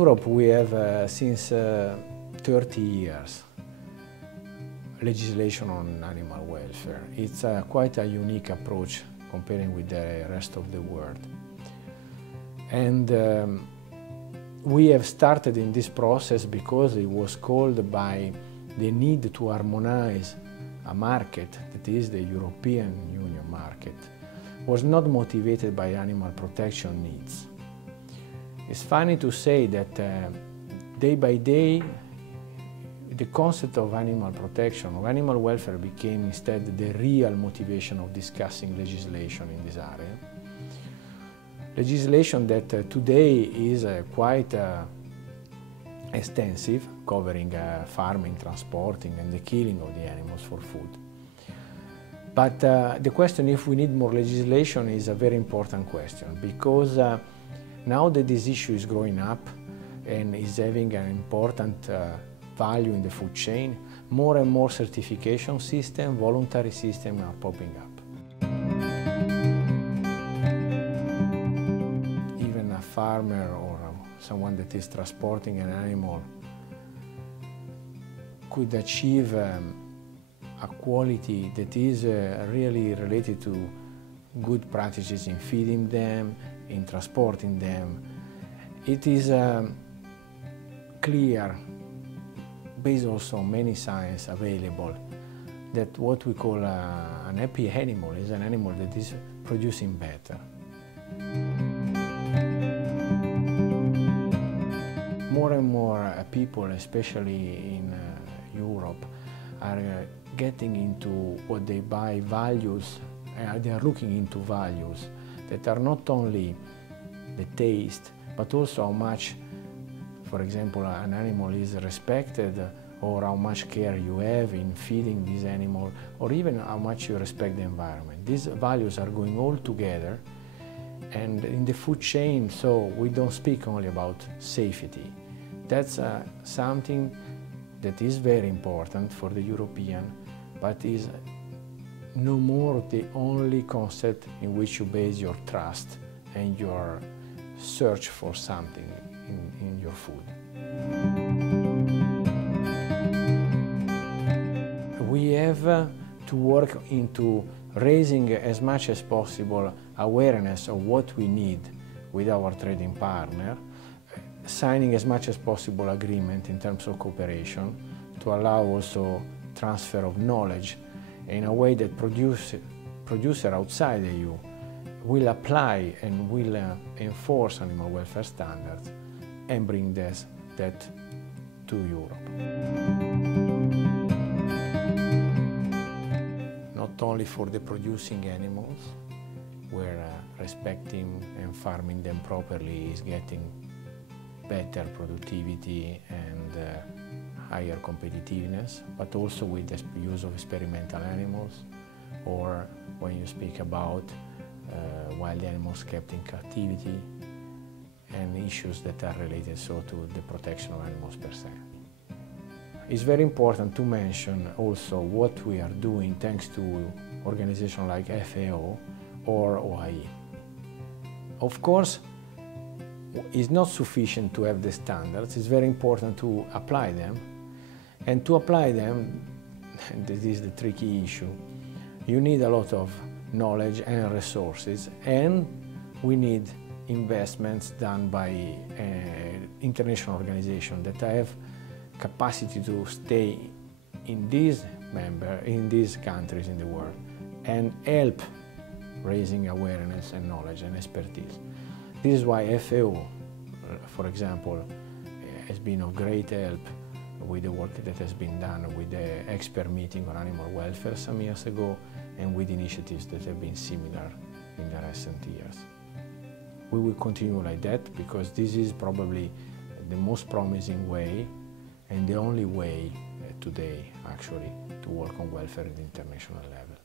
Europe we have since 30 years legislation on animal welfare. It's quite a unique approach comparing with the rest of the world. And we have started in this process because it was called by the need to harmonize a market, that is the European Union market, was not motivated by animal protection needs. It's funny to say that day by day the concept of animal protection, of animal welfare, became instead the real motivation of discussing legislation in this area. Legislation that today is quite extensive, covering farming, transporting and the killing of the animals for food. But the question if we need more legislation is a very important question, because now that this issue is growing up and is having an important value in the food chain, more and more certification systems, voluntary systems are popping up. Even a farmer or someone that is transporting an animal could achieve a quality that is really related to good practices in feeding them, in transporting them. It is clear, based also on many science available, that what we call an happy animal is an animal that is producing better. More and more people, especially in Europe, are getting into what they buy values, they are looking into values that are not only the taste, but also how much, for example, an animal is respected, or how much care you have in feeding this animal, or even how much you respect the environment. These values are going all together, and in the food chain, so we don't speak only about safety. That's something that is very important for the European, but is no more the only concept in which you base your trust and your search for something in your food. We have to work into raising as much as possible awareness of what we need with our trading partner, signing as much as possible agreement in terms of cooperation to allow also transfer of knowledge in a way that producer outside the EU will apply and will enforce animal welfare standards and bring that to Europe. Not only for the producing animals, where respecting and farming them properly is getting better productivity and higher competitiveness, but also with the use of experimental animals, or when you speak about wild animals kept in captivity, and issues that are related so to the protection of animals per se. It's very important to mention also what we are doing thanks to organizations like FAO or OIE. Of course, it's not sufficient to have the standards, it's very important to apply them. And to apply them, and this is the tricky issue, you need a lot of knowledge and resources, and we need investments done by international organizations that have capacity to stay in these countries in the world and help raising awareness and knowledge and expertise. This is why FAO, for example, has been of great help with the work that has been done with the expert meeting on animal welfare some years ago, and with initiatives that have been similar in the recent years. We will continue like that because this is probably the most promising way and the only way today actually to work on welfare at the international level.